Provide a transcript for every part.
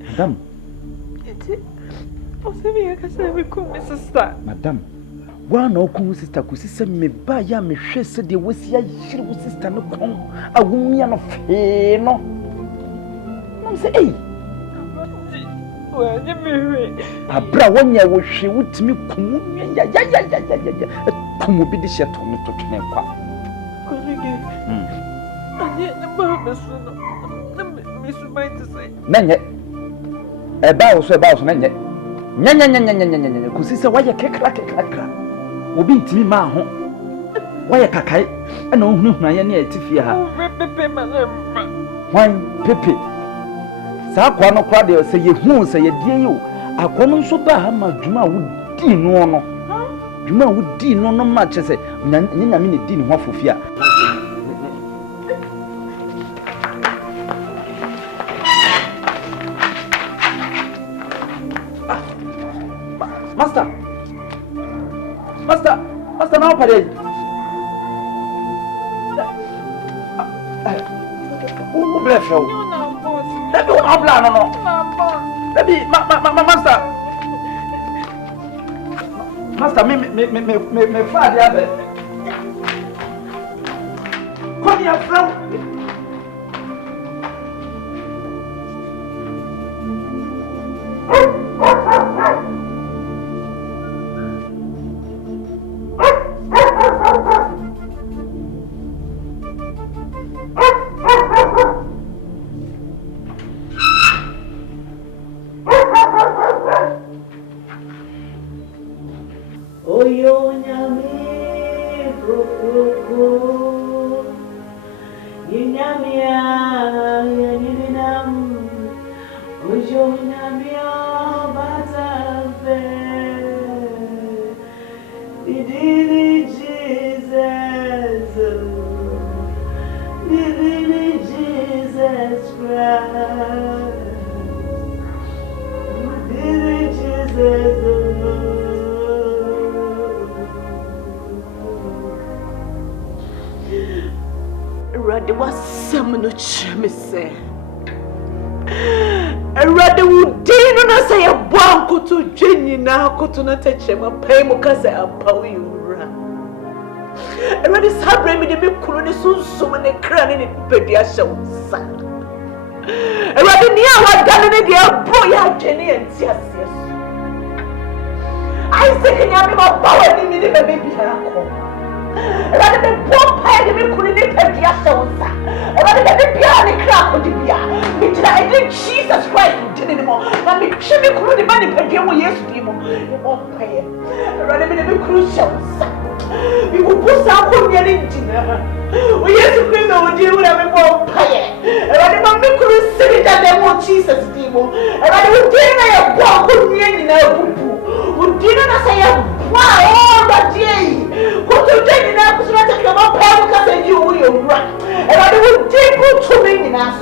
Madam. Sister. Madam. One or come sister could see me buy ya me share the was ya sister no come a woman of no. I'm say, hey. Well, you marry. A bra 1 year was she would me come ya come be the shit on me to Trinqua. And yet the purpose Miss Might to say. Nanya a bow so about Nanya. Nanya, could see why you crack. Will be to me, ma home. Why a cakai? I know no, I am near Tiffia. Wine, Pepe. Saquano Claudio say you won't say a dear you. I come so bad, my Juma would deal no. Juma would deal no much as a Nina minute didn't want for fear. Master, now parade. Who bless you? Let me not plan, no. Let me, Master, me father. Come here, friend. There was some no chemise. A rather would dinner not say a bonko to Jenny now, could not touch him a pay because I am power you run. A rather sabre me the big colony so many cranny in pediasha. A rather near what done in the boy had Jenny and Tias. I think I am about power in the baby. Rather than poor pie, the couldn't pay the assholes. Rather than the piano crap with the beer. I did Jesus Christ did anymore. But me chimney couldn't money per diem years to him. You won't pay it. Rather than the crucials. We will put some getting dinner. We used to bring over deal with every more pie. Rather than me couldn't say that they want Jesus demo. Rather than dinner a walk with me in a boo. Would dinner say a wow, but yea. Go to Jenny now, because I take your mom because you will run. And I would put to me in us.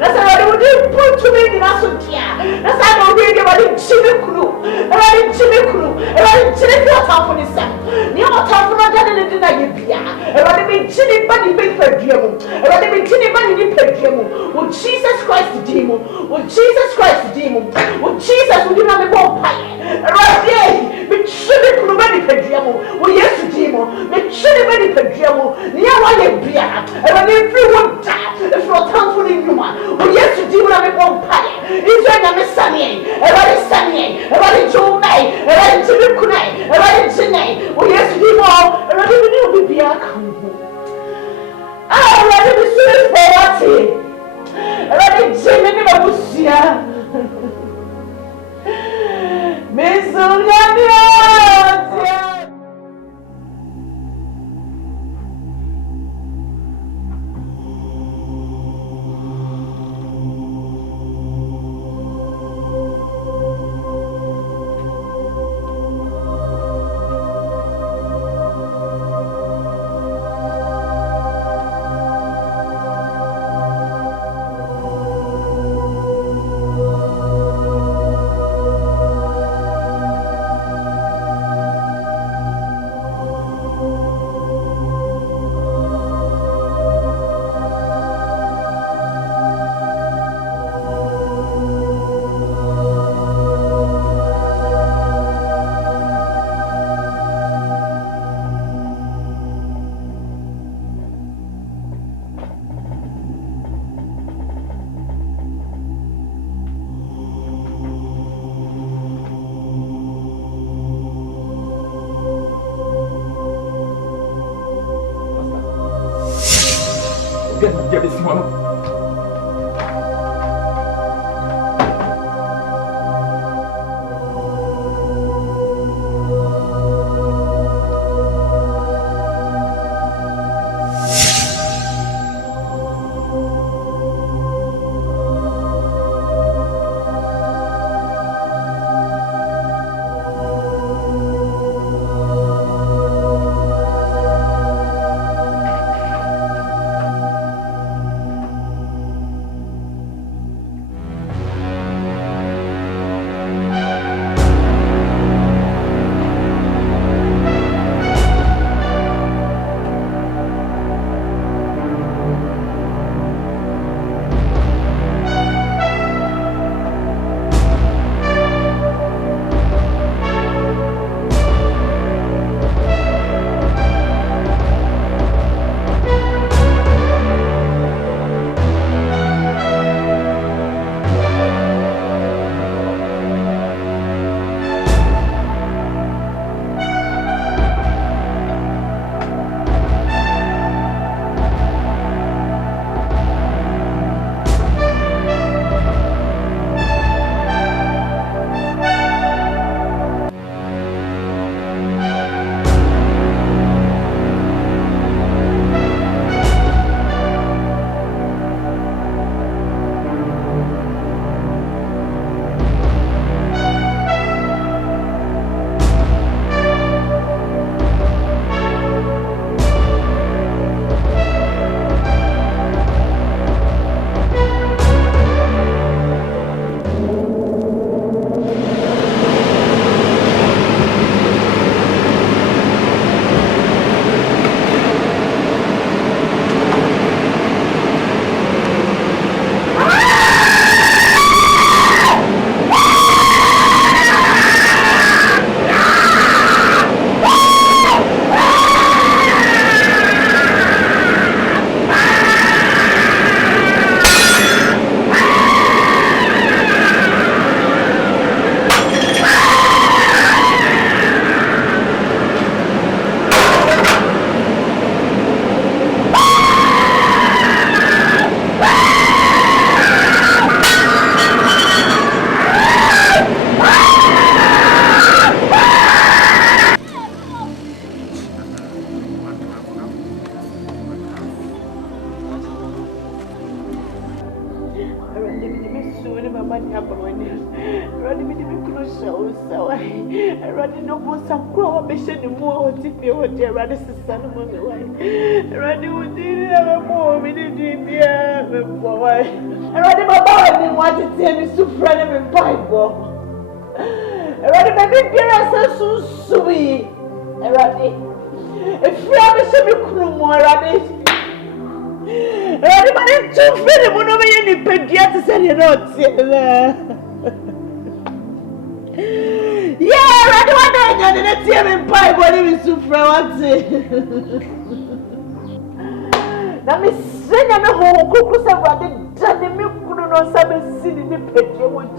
That's how I would put to me in us. That's how I read about the chimney crew. And I did chimney crew. And I did chimney town for this time. Near what town for my dad and I did and I did chimney bunny big per diem. And I did chimney bunny per diem. Would Jesus Christ the demon? Would Jesus Christ the demon? Would Jesus would you not be more pie? And right there, but chimney crew many per diem. Would yes to demon? But chimney many per diem. Near one beer. And I did everyone die. If you're thankful in human, would yes to demon and be more pie. It's when I'm a sunny. And I did sunny. And I did Joe May. And I did Jimmy Kunai. And I did Jenny. Would yes to demon. And I did new baby. I already be serious for what he. And I did Jimmy Babusia. Miss Uganda. dia besi mo no.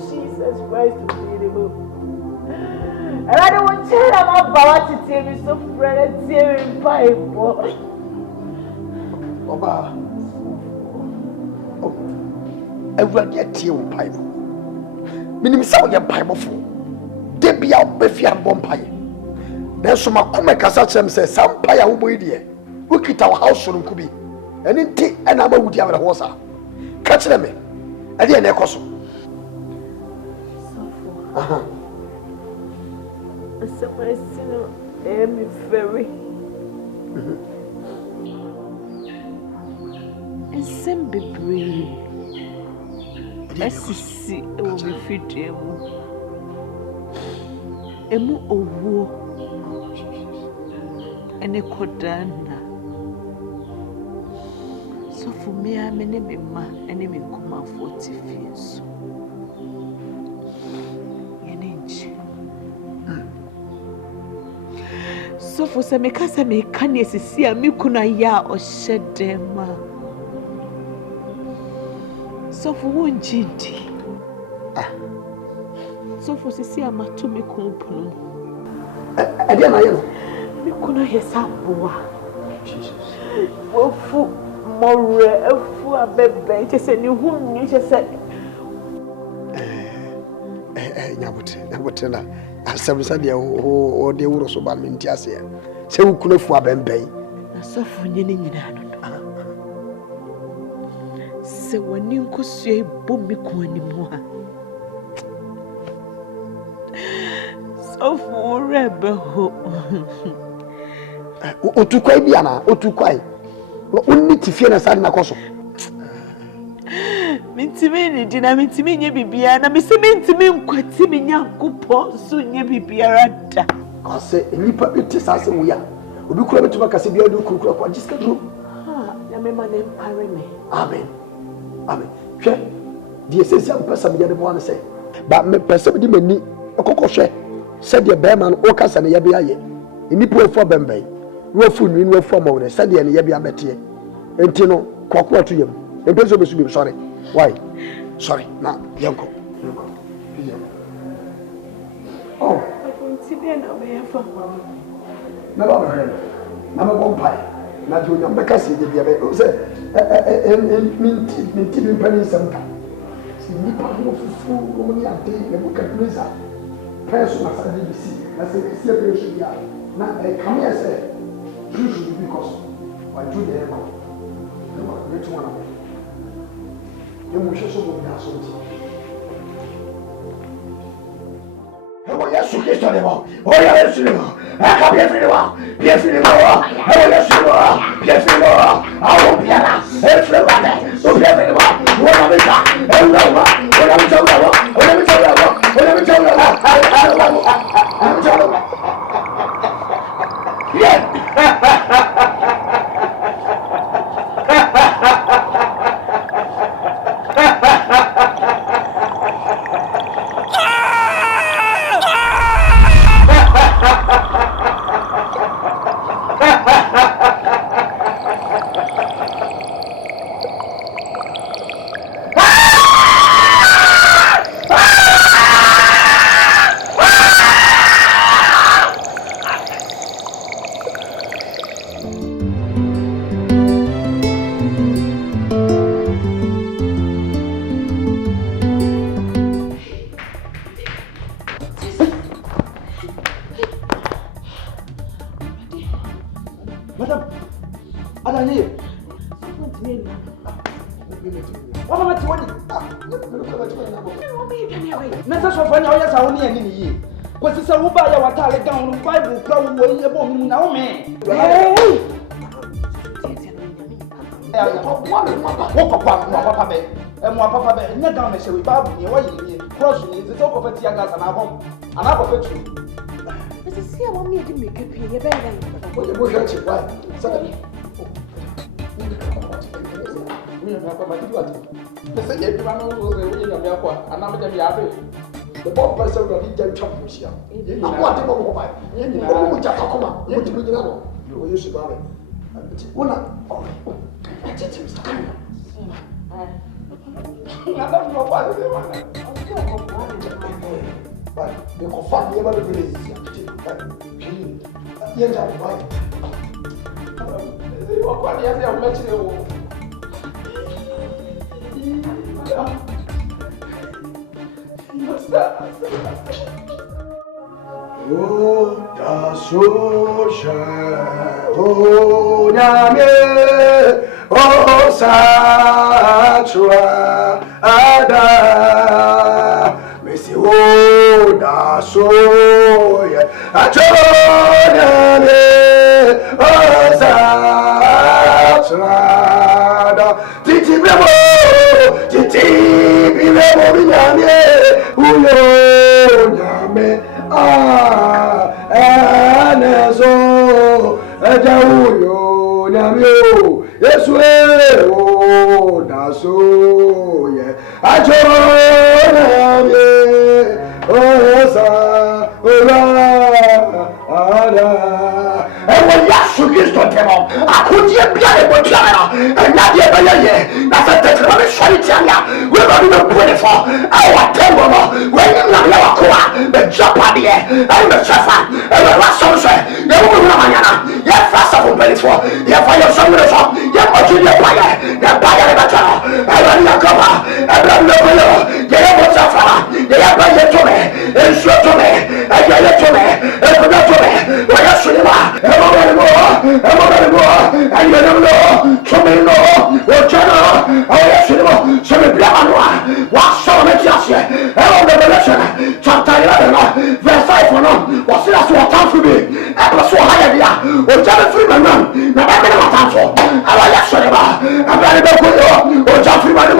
Jesus Christ to be able. And I don't want to tell them about it to me so friend and tearing Bible. Oba. Oh. Everybody at tearing Bible. Meaning some of Bible for. They be out before Bompire. Then some come Cassam says, some pire who be there. We quit our house on Kubi. And in tea and I'm with you have a horse. Catch them. And then they cost. Somebody am very. And some be brave. SCC will be fit emu owo ene kodana. So for me, I'm an enemy man, enemy come 40 years. So for some casa me can you see a mikuna ya or shed them. So for one GD. So for see a matumi company. I didn't know. Mikuna yes, boa. Jesus. Wofu more a baby, just a new home, you just said. Nabutena, asem said o de wuro so ba menti ase. Se wo kunofu abemben. Na so fu nyene nyina no. Se woni nkusue bomi ko animu ha. So fu rebe ho. Otukwai bia na, otukwai. Onni tifie na sa na koso. Mintimi ni dina mintimi nye bibia na misi mintimi nkwati mi nyankopɔ so nye bibia da. Ase nipa beti sase mu ya. Obi kura betuma kase bia do kura kwa jiska dro. Ha, na me ma ne mpare me. Amen. Amen. Hwe die sesi am pesa me de mo an se. Ba me pesa di mani okokɔ hwe. Se de be man o kasa ne ya bia ye. Nipa efo bemben. No afu nwi no afu amawre. Se de ne ya bia bete. Enti no kwako atu yam. Empeso be su bi sorry. Why? Sorry. Now, Yanko. Oh. I don't see them away from mama. Never heard. I'm a vampire. Not you, young Becassi, the Biabe. Say, minty penny some time. See, Nippon fool, woman, I think, and look at Lisa. Person as I did see. I said, it's separation. Now, I come here, say, usually because I do the echo. Which one of them? You must show me that something. Oh, yes, you kissed on him. Oh, yes, you know. I can't be free. Yes, you know. Oh, yes, you know. Yes, you know. I won't be alive. It's the right. So, yes, you know. What am I saying? Oh, no. What am I telling you? What am I telling you? What am I telling you? I'm telling you. Yeah. The bomb person will be dead chop here. I want to go by. You just come up. You to be another. You should have it. I did him. I don't know why they want that. But they confirm never the village. Yes, I'm fine. They walk on the other material. Oh, da soja, oh, nyame, oh, satra, ada, mesi, oh, da soja, nyame, oh, satra, ada, titi bravo, nyame, uyo, nyame. Enezo ejawuyo nyamio Yesu o daso ye ajo nyamie osa ala ewo Yesu Kristo temo akudie bia e botiara enade beye na se tetra be swali tianga we ba be pray for our temple we ni na la kwa be japade e be chafa e be raso so e wo na manyana ye fast for belief for ye for your son so ye mo ji ye paye Chapter 11, verse 5 for now. What's it as to what time for me? Episode higher there. Or Jeffrey Manon, never been a time for. I like that cinema. I'm very good. Or Jeffrey Manon,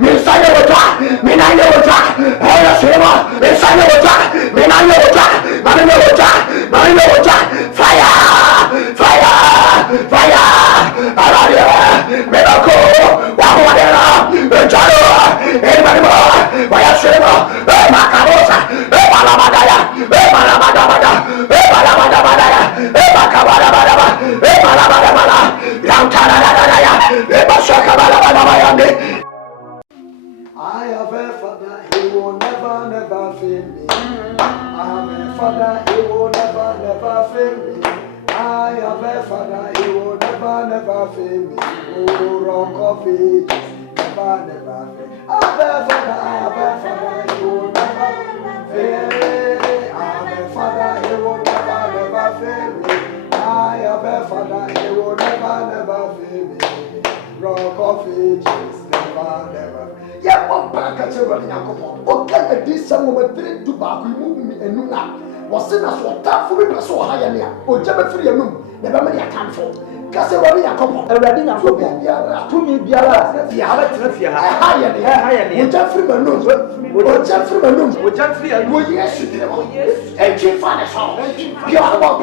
Messiah will die. Minaya will die. Oh, yes, cinema. Messiah will die. Minaya will die. Marina will die. Marina will die. Fire! Fire! Fire! Aradia! Miracle! Wahuadera! Jaro! Anybody more? Why cinema? Macarosa! Balabadaya! Balabadabada! Balabadabadaya! Bakabalabadaba! Balabadabada! Yantaradadaya! Basakabalabadabayande. I have a father, he will never fail me. I have a father, he will never fail me. I have a father, he will never fail me. Oh, rock of ages, never fail. I have a father, he will never fail me. I have a father, he will never fail me. I have a father, he will never fail me. Rock of ages, never. Yeah, one back at your running alcohol. Okay, at this some moment, 3 to back, remove me and no now. Was in us what tough for me, so high and near, or jump free a room, never many a time for. Cast a running alcohol, a running alcohol, to me, Biala, the other higher, you jump through my nose, or jump through my nose, or jump free and go, yes, you did. And she found a song. You are about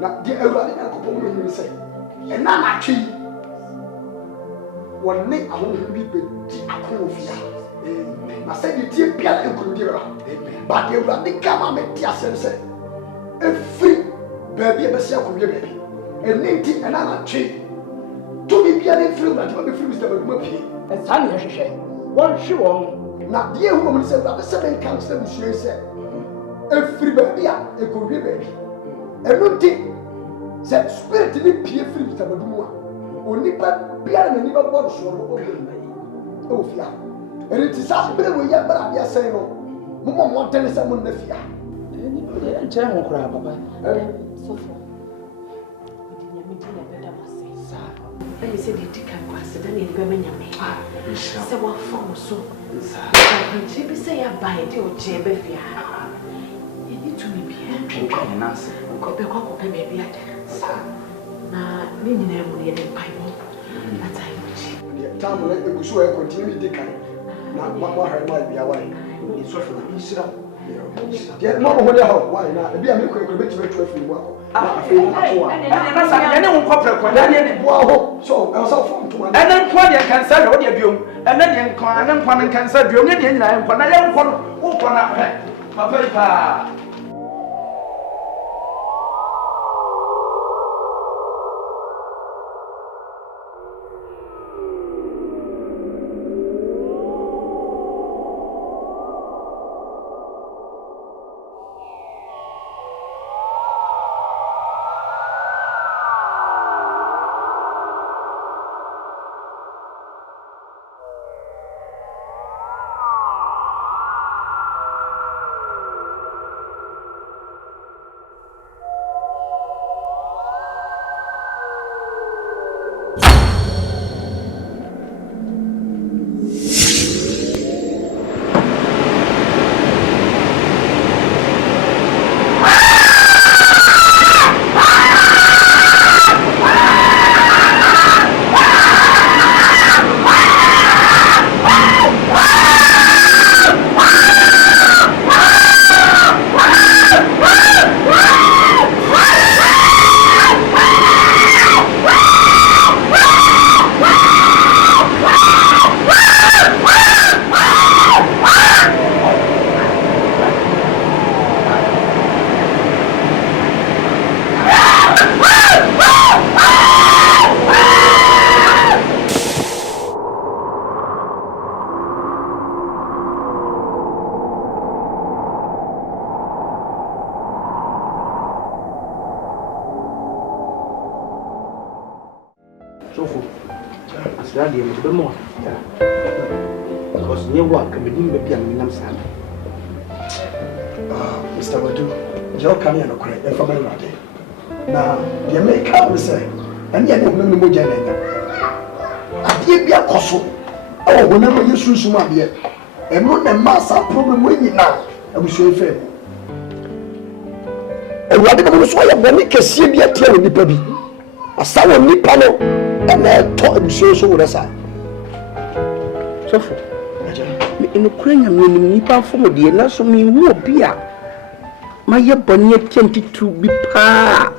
now, dear, everybody, I'm going to say, and now my key. One night I won't be I said, you dear Pierre and Kundira, but you run the camera, make the say, every baby, a self of your baby, and native and I'm cheap. To be Pierre free, but you will be free, Mr. Muppy. And Sunny, she said, one shoe. Now, dear woman said, that the 7 council, monsieur said, every baby, a good baby. And no thing said spirit in the peer free with a badua. Only but Pierre and never bought swallow. Oh, fear. And it is up there with your brother saying, Mamma, what tell us someone the fear. Anybody and tell me, crab, Papa. So far. Let me say the ticket was done in Birmingham. So what form so? Maybe say I buy it or chamber. You need to be an answer. Maybe I na nini na yemu yene mpaimo na time tamu na egusu e continue dey kan na wa ha ma bia wa ni so funa ni sira de mo ho de ho wa na e bia me ko e beti betu afiri mu akọ na afiri ato wa na sa ene won kopre kwa na ne bo ho so e so fo ntuma ene nko de kan sa de o de biom ene de nko ane nko ne kan sa biom ne de nyina nko na ye nko no wo ko na he papa pa Mr. Wadu, you're coming and correct the family. Now, you may come say, and yet, no more general. I give you a cosso. Oh, whenever you soon some yet, and not a mass problem when you now, I will show you fair. And what did I say? When you can see me at the baby, a sour nip panel, and I thought you so with us. So, in Ukraine, I'm in Nipa for the last of me will be a. My bonny attempted to be pa.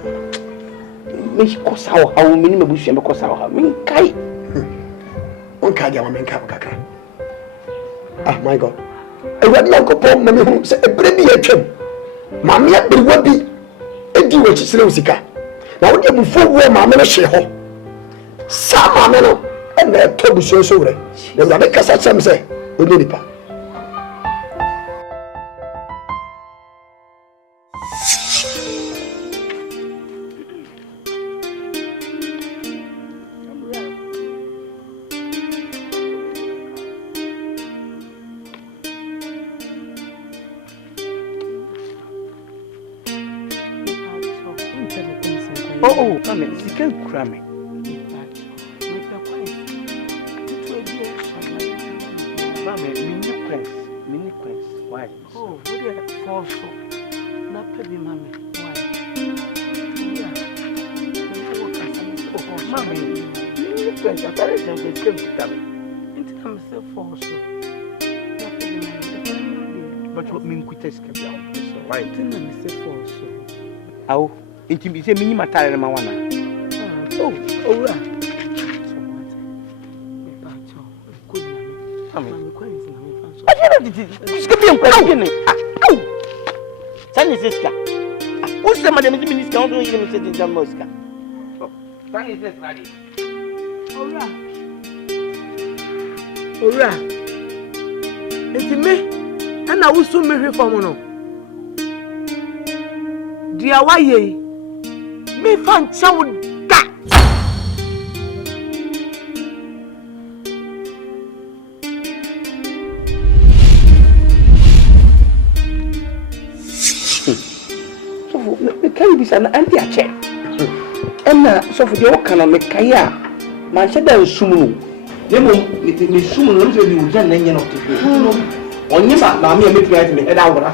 Miss Cossau, how many bush and Cossau, mean kai. One cardia, man, Capacra. Ah, my God. I read my coupon, Mammy, said a pretty attempt. Mammy, be what be a deal which is Lusica. Now, you before where Mamma Sheho. Some Mamma and their tobu so sorry. Then I make us at some say, Unipa. Oh, Mammy, you can't cram me. Mammy, mini quest. Why? Oh, what are you for? Not baby, Mammy. Why? Mammy, mini quest. I thought it was going to come. Into myself for so. Not baby, Mammy. But what mean quitters can be out? Why? Into myself for so. Oh, it can be a mini matter in my one. Oh, right. Who's the madam minister? Don't even sit in the Mosca. Ora. It's me, and I will soon marry for Mono. Dear, why ye? Me fan chow that. Can be an anti check. And so for your can make Kaya, my shadow is Sumu. Demo, me Sumu, you can name of the on your mammy and me to head out of the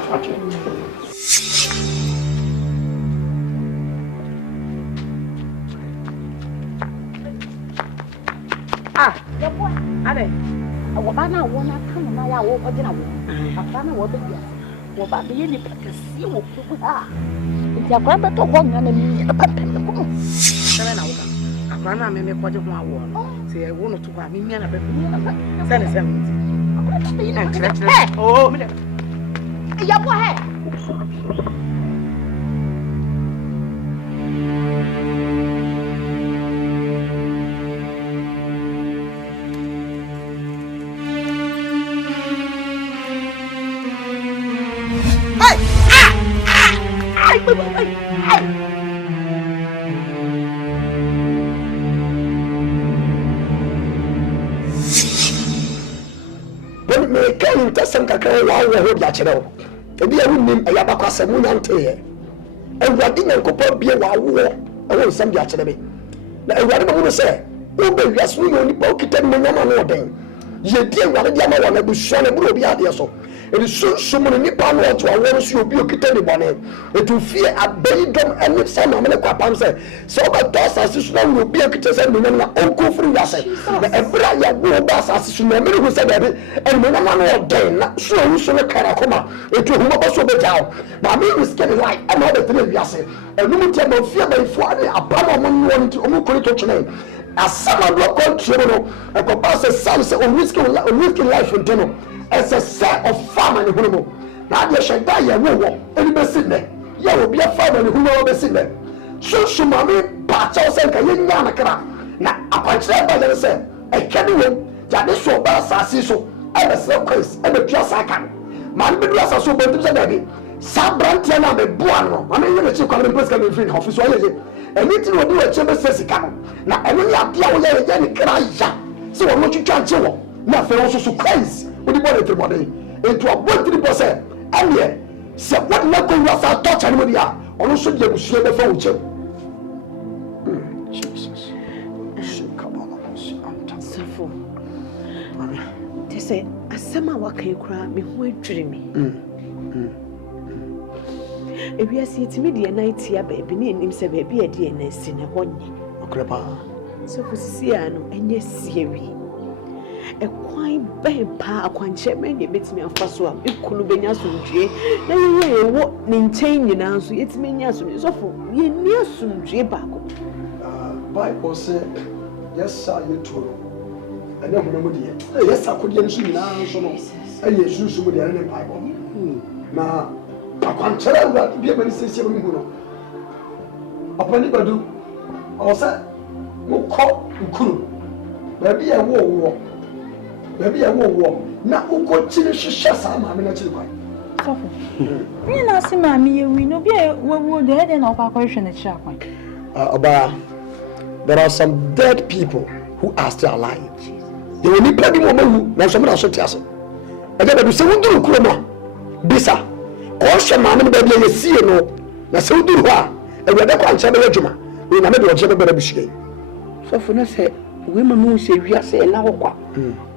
Ah, your boy, Ade. I will ban a one come now. I will put in a woman. I found a woman. What about the unit? See what people are. It's your grandmother one and a puppet. I ran a meme quite a one. Say, I want to buy me and a baby. Send us something. Oh, your boy. When me came to some cacao, I will hold that channel. And be a woman, a yabacas, and one ante. And what didn't could be a war, I want some yachanabe. Now, what am I going to say? Ube wiase no yoni pa okita no nyama no den. Ye die ware dia ma wana busua na buru obi ade so. Eri sunsun no nipa no to awon so obi okita ne bone. Etu fie abayi dom ene sama me kwa pam se. So ba to asase so na obi okita se no nyama na onko furu wiase. Na ebra ya go ba asase so na me hu se da be ene nyama no den na so hu so ne kara koma. Etu hu ba so be jaw. Ba me risk the life and all the three wiase. Enu mu tie ma fie ba ifo ane abama mo no nti omu kori to chene. Asama do control no e ko ba se sam se on risk life on no as a set of farmer ni huno na de sheda ye wo eni be sit ne ye wo bia farmer ni huno be sit ne so mami pa cha se ka ye nya na kra na apanchire ba le se e kedi wo ja de so ba asasi so e be se quiz e be pia sa kan man be do asasi so be tim se da bi sa brantia na be boa no mami ye ne chi kwa be president be free office wo ye anything we do a chebe sesika no na eno ya bia wo ye ni kra ya se wo no twitwa nche wo na fe wo so quiz we dey body everybody into a 3% anye se what na go was a touch ani mo dia ono so de busu be fa wo che Jesus shikabala musi anta Safo. They say asema wakai kura me ho adwiri me. Ebi asi etimi de na itia ba ebi ne enim se ba ebi ade na si ne honye. okrepa So kusisi ano enye siewi. Ekwan ben pa akwanche men de betimi afa so am ekunu benya somdwe na ye wo ne nchen nyina so yetimi nya somdwe so fo ye ni asomdwe baako. Bible say yes sir you too and then when we yes sir could you see now so no and yes you so the Bible na akwanche wa bi be se se mu no opani badu o say mo ko nkuru ba bi e wo na uko chiri shisha sa maame na chiri kwa Sofo. Me na si maame ye wi no bi wo de he de na kwa hwe na chiri akwan. Oba, there are some dead people who are still alive. They will need plenty more money than some of us. I get to say, we do Kuroma. Bisa. Caution, mamma, baby, you see, no. Now, so do her. And we're not going to have a juma. We never do a job better be. So, for no say, women who say we are saying now,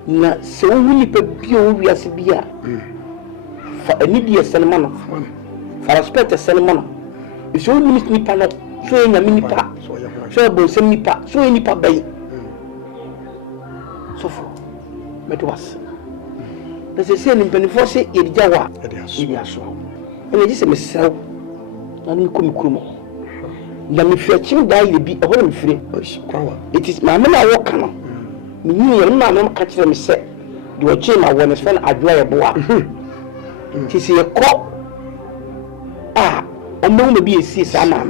na so we pe bio we are bia. For a media cinnamon. For respect a cinnamon. It's only nipa no. So in a minipa. So about some nipa. So any nipa bay. So for Medwas. There's a saying in Beniforce, it jawa. It is so. And it is a myself. And you come kumo. Let me fetch him die be a home free. It is my mother walk on. Me and my mom catch them say, do a chain I want to spend a dry boa. Tis a cop. Ah, a moment be a sea sama.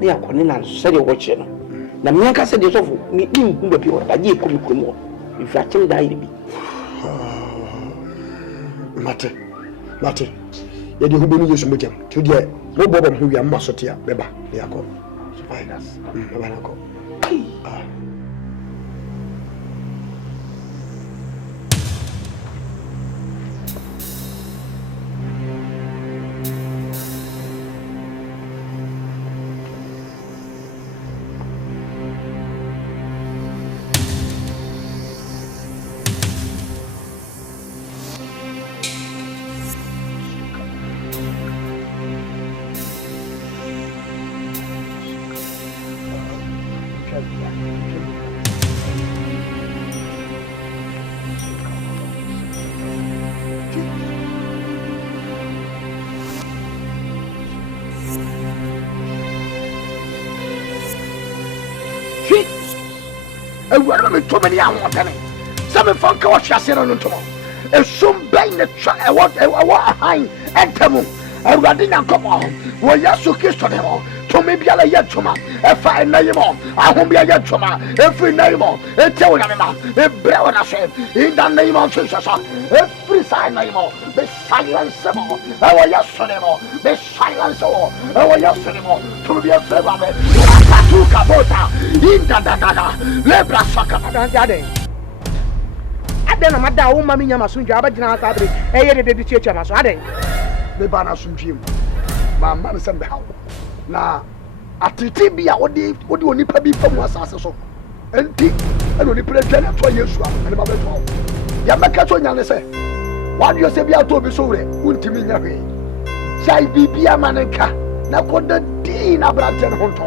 They are calling and said watching. The Mianca said it of me in the people, but ye could come more. If I tell die be. Mate. You do who use with them today. No bother who we are masotia, Beba, they are called. Spiders, Babanako. Ewura me to many awon some fun ka wahwe ase no ntomo esum ben ne twa e what ahan entemu ewurade nyankopɔ wo Yesu Kristo ne ho to me bia la ye tuma e fa enayimo ahom bia ye tuma e free nayimo e tewo na me ma e bre wona hwe in the name of Jesus e free sign nayimo be silence mo e wo Yesu ne mo be silence wo e wo Yesu ne mo to be a favor me tu kabota in da lebra saka Aden na mada wo mami nyama so ndwa abagina aka abre eye de chicha maso aden me ba na sunjiem ma ma me hawo na atiti bia wodi onipa bi famu asase so enti eno ni president to Yesu a ene ba beto ya meka so nyane se wadyo se bia to bi so wure untimi nya hwe sai bibia manenka na koda di na brante no honto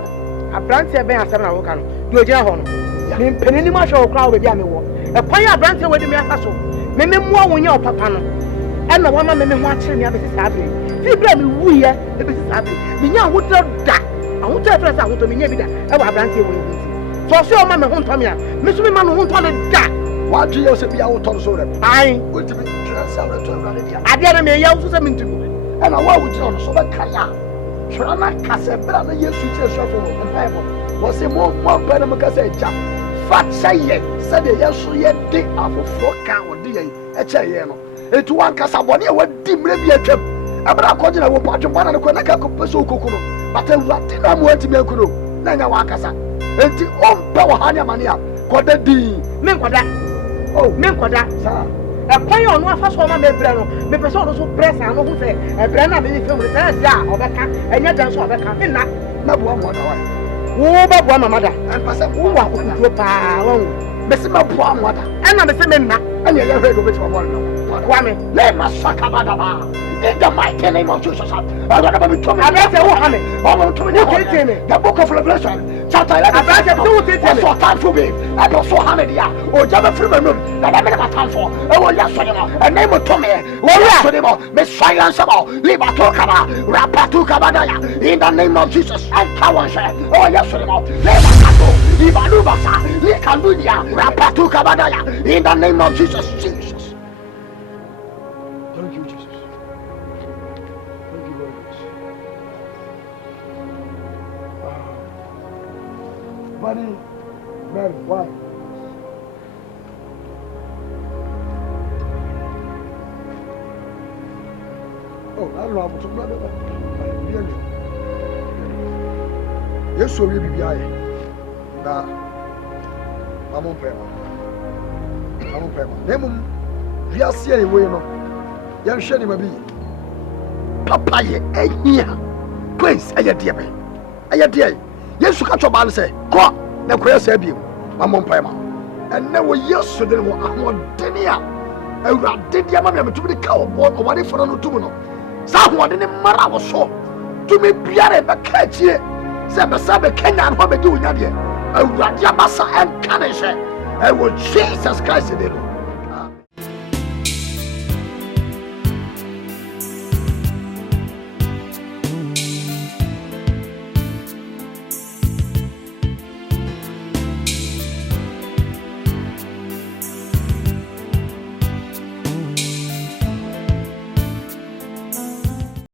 abrante ben asem na wo ka no do gina ho no me penini ma hwe okra wo be bia me wo e kwan abrante we de me aka so me mua wo nya opapa no e na wa ma me ho akire me abesi sabe fi bra me wuye e besi sabe me nya ho da ahun tell friends ahun to me nya bi da e wa abrante wo yi so o ma me ho nto me a me so me ma no ho nto me da wa ji yo se bia wo to so re ai untimi transa re to ra dia ade na me ya wo so se me ntimi ena wa wo ji ono so be kaya hwera na kase bra na Yesu ti esofo wo Bible wo se mo bra na me kase eja fa chaye se de Yesu ye de afofro ka wo de ye e chaye no etu wan kasa bone e wadi mre bi atwam abra ko gina wo patwe bana ne ko na ka ko peso kokoro bata wati na mo antimi akuno na nya wa kasa enti ompa wo hanya mane a ko da di me nkoda oh me nkoda sa kwan ya onu afa so ma me bre no me pese onu so press anu ho se bre na me ni fem re se da obeka enya dan so obeka me na bo mo da wa wo ba bo mama da en pase wo wa ko pa won me se ma bo mo da ena me se me na anya ya hwe go be mo no wa me le masaka bada ba in the mighty name of Jesus I don't know to me abete wo ha me oh to me the book of Revelation chapter 11 abete wo tete me so time for me I don't so ha me dia o jaba free me no na da me na time for e wo ya so mo and name to me wo ya so mo me silence about libato kaba rapatu kaba da ya in the name of Jesus and kawan share oh ya so mo libato libalu basa likalunia rapatu kaba da ya in the name of Jesus. Thank you, Jesus. Thank you very much. Money, Mary, why? Oh, I don't know how to brother. Yes, so we be here. Nah, I'm on prayer. I'm on prayer. Name we are seeing away no. Yan hwɛ ne ma bi papa ye ehia praise ɛyɛ deɛ bɛ ɛyɛ deɛ Yesu ka tɔ ba no sɛ kɔ na kɔyɛ sɛ bi mamɔ mpae ma ɛnɛ wɔ Yesu de wɔ ahoɔdene a Awurade de ama me metumi de ka ɔbɔne fɔlɔ no tum no saa ahoɔdene mmara wɔ so tumi biara bɛka akyire sɛ bɛsa bɛkanya no hɔ bɛdi wo nyadeɛ Awurade abasa ɛnka ne hyɛ ɛwɔ Jesus Christ de no